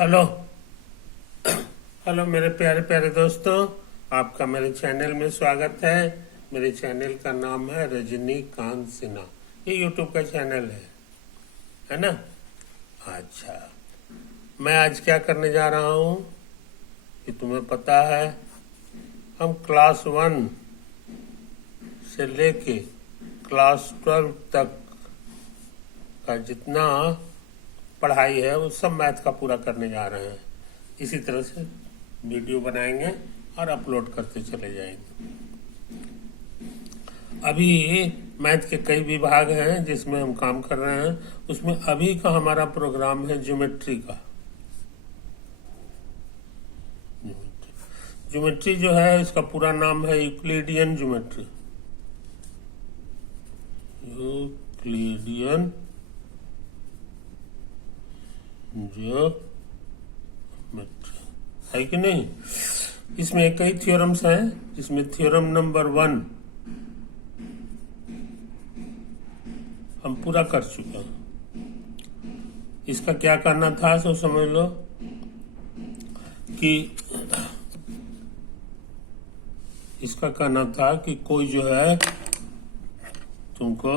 Hello. Hello मेरे प्यारे प्यारे दोस्तों, आपका मेरे चैनल में स्वागत है। मेरे चैनल का नाम है रजनीकांत सिन्हा। ये यूट्यूब का चैनल है ना। अच्छा, मैं आज क्या करने जा रहा हूँ कि तुम्हें पता है, हम क्लास 1 से लेके क्लास 12 तक का जितना पढ़ाई है वो सब मैथ का पूरा करने जा रहे हैं। इसी तरह से वीडियो बनाएंगे और अपलोड करते चले जाएंगे। अभी मैथ के कई विभाग हैं जिसमें हम काम कर रहे हैं। उसमें अभी का हमारा प्रोग्राम है ज्योमेट्री का। ज्योमेट्री जो है, इसका पूरा नाम है यूक्लिडियन ज्योमेट्री। यूक्लिडियन ज्योमेट्री है कि नहीं। इसमें कई थ्योरम्स हैं, जिसमें थ्योरम नंबर 1 हम पूरा कर चुके हैं। इसका क्या करना था सो समझ लो कि इसका कहना था कि कोई जो है तुमको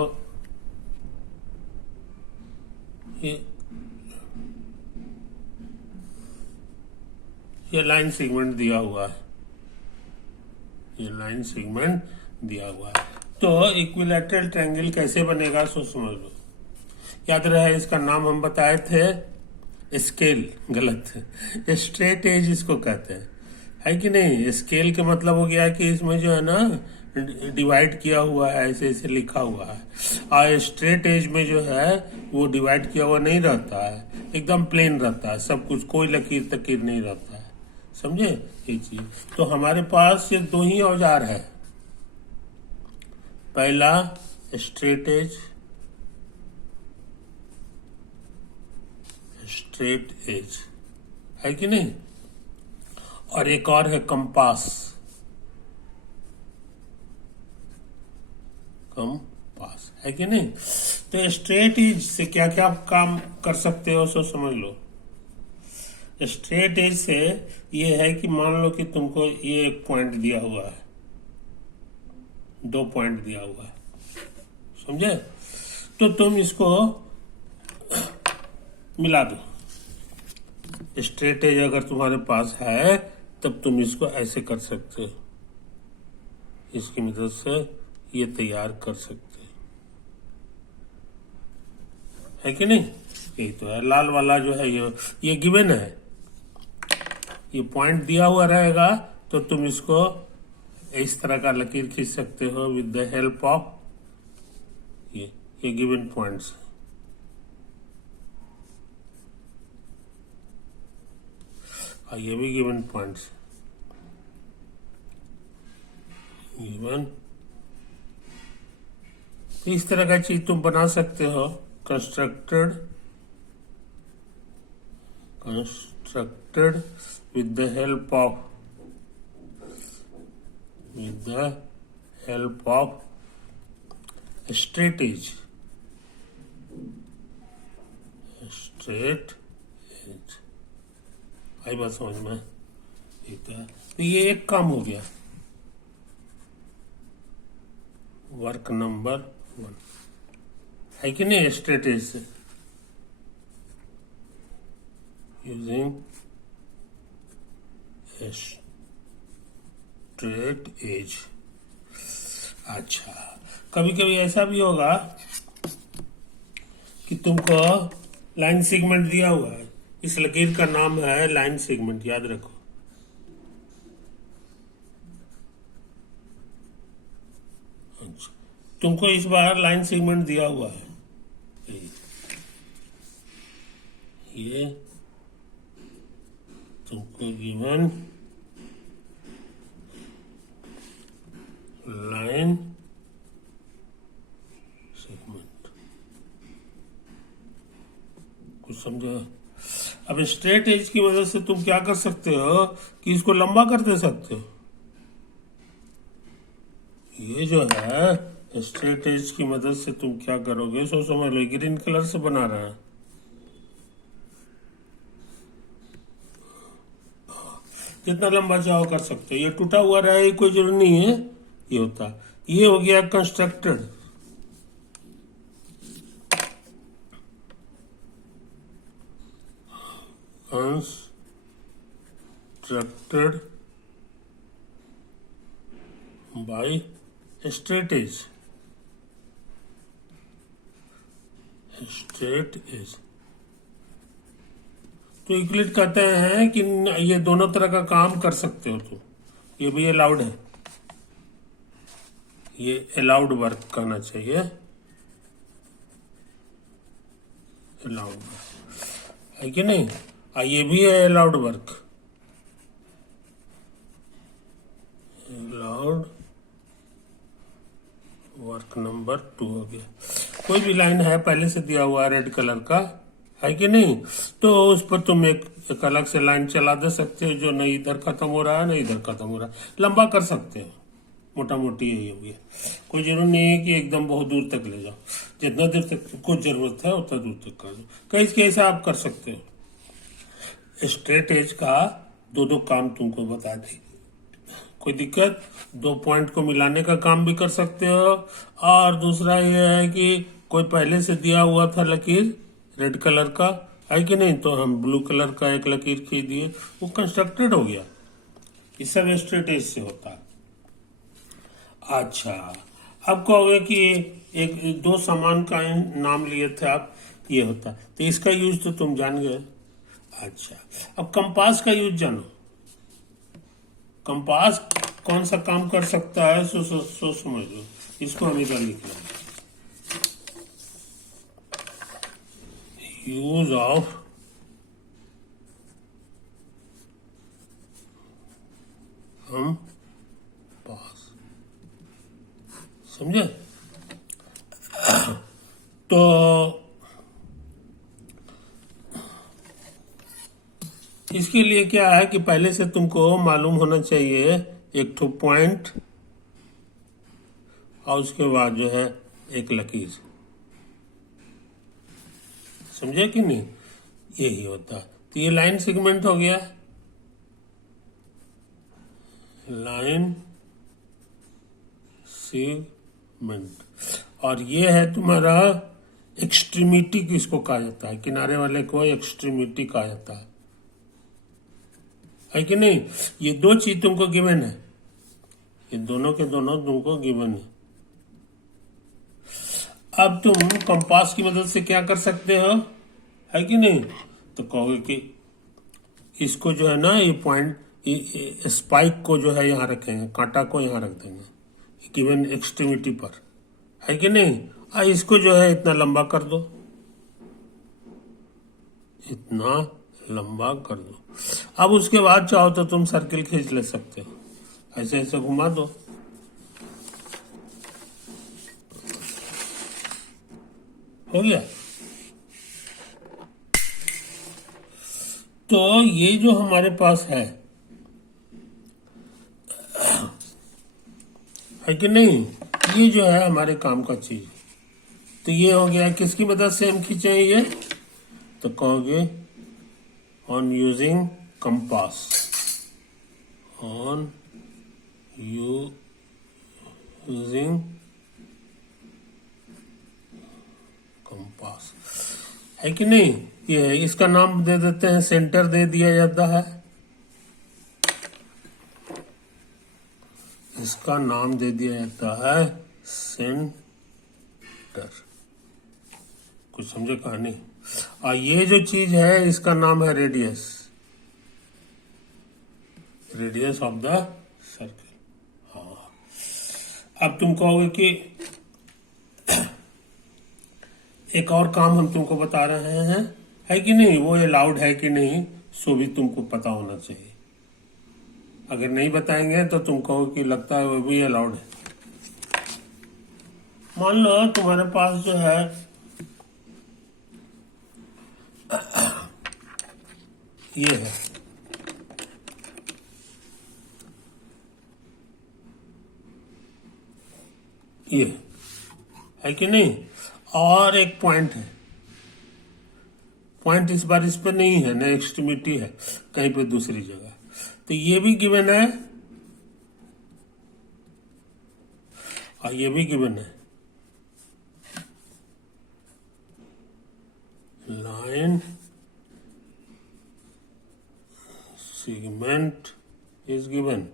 ये लाइन सेगमेंट दिया हुआ है। ये लाइन सेगमेंट दिया हुआ है तो इक्विलैटरल ट्रायंगल कैसे बनेगा सो समझ लो। याद रहे, इसका नाम हम बताए थे स्केल। गलत है, स्ट्रेट एज इसको कहते हैं, है कि नहीं। स्केल के मतलब हो गया कि इसमें जो है ना डिवाइड किया हुआ है, ऐसे ऐसे लिखा हुआ है। और स्ट्रेट एज में जो है वो डिवाइड किया हुआ नहीं रहता है, एकदम प्लेन रहता है सब कुछ, कोई लकीर तकीर नहीं रहता है। समझे ये चीज। तो हमारे पास ये 2 ही औजार है। पहला स्ट्रेट एज, स्ट्रेट एज है कि नहीं, और एक और है कंपास। कंपास है कि नहीं। तो स्ट्रेट एज से क्या क्या काम कर सकते हो सो समझ लो। स्ट्रेट एज से ये है कि मान लो कि तुमको ये एक पॉइंट दिया हुआ है, 2 पॉइंट दिया हुआ है, समझे। तो तुम इसको मिला दो। स्ट्रेट एज अगर तुम्हारे पास है तब तुम इसको ऐसे कर सकते हो, इसकी मदद से ये तैयार कर सकते है कि नहीं। यही तो है। लाल वाला जो है ये गिवन है, ये पॉइंट दिया हुआ रहेगा तो तुम इसको इस तरह का लकीर खींच सकते हो विद द हेल्प ऑफ ये गिवन पॉइंट्स। और ये भी गिवन पॉइंट्स, गिवन। इस तरह का चीज तुम बना सकते हो। Constructed with the help of straight edge। Straight edge आई बात समझ में। तो ये एक काम हो गया, वर्क नंबर 1 है कि नहीं। स्ट्रेट एज से यूजिंग स्ट्रेट एज। अच्छा, कभी कभी ऐसा भी होगा कि तुमको लाइन सेगमेंट दिया हुआ है। इस लकीर का नाम है लाइन सेगमेंट, याद रखो। अच्छा, तुमको इस बार लाइन सेगमेंट दिया हुआ है, ये तुमको गिवन लाइन सेगमेंट। कुछ समझो। अब स्ट्रेट एज की वजह से तुम क्या कर सकते हो कि इसको लंबा कर दे सकते हो। ये जो है स्ट्रेट एज की मदद से तुम क्या करोगे सो समझ लो। ग्रीन कलर से बना रहा है, जितना लंबा चाहो कर सकते हो। ये टूटा हुआ रहे कोई जरूरी नहीं है, ये होता। ये हो गया constructed. Constructed by straight edge. Straight edge तो यूक्लिड कहते हैं कि ये दोनों तरह का काम कर सकते हो तुम। ये भी अलाउड है, ये अलाउड वर्क करना चाहिए, अलाउड है कि नहीं। ये भी है allowed work, allowed work number 2 हो गया। कोई भी लाइन है पहले से दिया हुआ रेड कलर का, है कि नहीं, तो उस पर तुम एक अलग से लाइन चला दे सकते हो, जो न इधर खत्म हो रहा है न इधर खत्म हो रहा है। लंबा कर सकते हो, मोटा मोटी यही हो गया। कोई जरूर नहीं है कि एकदम बहुत दूर तक ले जाओ, जितना देर तक तुमको जरूरत है उतना दूर तक कर दो। कई कैसे आप कर सकते हो। स्ट्रेट एज का दो काम तुमको बता दी, कोई दिक्कत। 2 पॉइंट को मिलाने का काम भी कर सकते हो, और दूसरा यह है कि कोई पहले से दिया हुआ था लकीर रेड कलर का, है कि नहीं, तो हम ब्लू कलर का एक लकीर खींच दिए, वो कंस्ट्रक्टेड हो गया। ये सब स्ट्रेट एज से होता है। अच्छा, अब कहोगे कि एक 2 सामान का नाम लिए थे आप, ये होता, तो इसका यूज तो तुम जान गए। अच्छा, अब कंपास का यूज जानो। कंपास कौन सा काम कर सकता है, सो समझ लो। इसको हम इधर लिख लेंगे, यूज ऑफ कंपास, समझे। तो इसके लिए क्या है कि पहले से तुमको मालूम होना चाहिए एक ठो पॉइंट, और उसके बाद जो है एक लकीर, समझे कि नहीं, यही होता। तो ये लाइन सेगमेंट हो गया, लाइन सेगमेंट। और ये है तुम्हारा एक्सट्रीमिटी, किसको कहा जाता है, किनारे वाले को एक्सट्रीमिटी कहा जाता है कि नहीं। ये 2 चीज तुमको गिवन है, ये दोनों के दोनों तुमको गिवन है। अब तुम कंपास की मदद से क्या कर सकते हो, है कि नहीं, तो कहोगे कि इसको जो है ना, ये पॉइंट, स्पाइक को जो है यहाँ रखेंगे, कांटा को यहाँ रख देंगे गिवन एक्सट्रीमिटी पर, है कि नहीं। इसको जो है इतना लंबा कर दो, इतना लंबा कर दो। अब उसके बाद चाहो तो तुम सर्किल खींच ले सकते हो, ऐसे ऐसे घुमा दो, हो गया। तो ये जो हमारे पास है कि नहीं, ये जो है हमारे काम का चीज। तो ये हो गया, किसकी मदद से हम खींचे ये, तो कहोगे on using compass, on using compass, है कि नहीं। ये इसका नाम दे देते हैं, सेंटर दे दिया जाता है, इसका नाम दे दिया जाता है सेंटर। कुछ समझे कहानी। और ये जो चीज है इसका नाम है radius, radius of the circle. हाँ, अब तुम कहोगे कि एक और काम हम तुमको बता रहे हैं, है कि नहीं, वो अलाउड है कि नहीं, सो भी तुमको पता होना चाहिए। अगर नहीं बताएंगे तो तुम कहो कि लगता है वो भी अलाउड है। मान लो तुम्हारे पास जो है ये है, ये है कि नहीं, और एक पॉइंट है। पॉइंट इस बार इस पर नहीं है, ना एक्सट्रीमिटी है, कहीं पे दूसरी जगह। तो ये भी गिवन है और ये भी गिवन है। लाइन सेगमेंट इज गिवन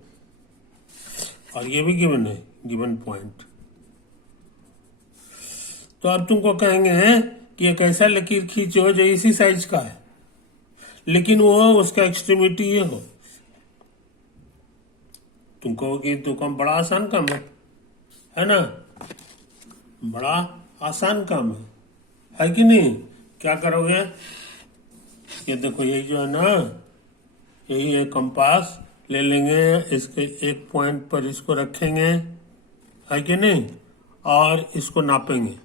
और ये भी गिवन है, गिवन पॉइंट। तो अब तुमको कहेंगे हैं कि एक ऐसा लकीर खींचो जो इसी साइज का है, लेकिन वो उसका एक्सट्रीमिटी ये हो। तुम कहोगे तो काम बड़ा आसान काम है ना, बड़ा आसान काम है कि नहीं? क्या करोगे? ये देखो, यही जो है ना, यही है कंपास, ले लेंगे, इसके एक पॉइंट पर इसको रखेंगे, है कि नहीं, और इसको नापेंगे।